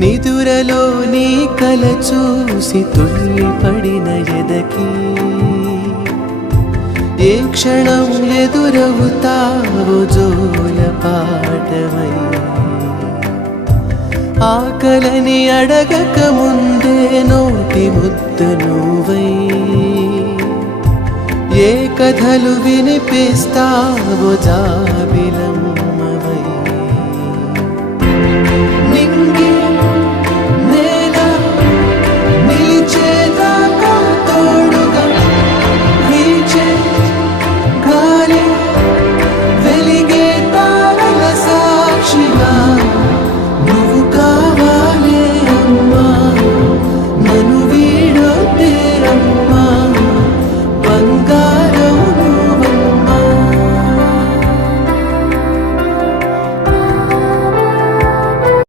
నిదురలో నీ కల చూసి తుళ్ళిపడిన ఎదకి ఏ క్షణం ఎదురవుతావో జోల పాటవై ఆకలని అడగక ముందే నోటి ముద్ద నువ్వై ఏ కథలు వినిపిస్తావో జాబిలమ్మ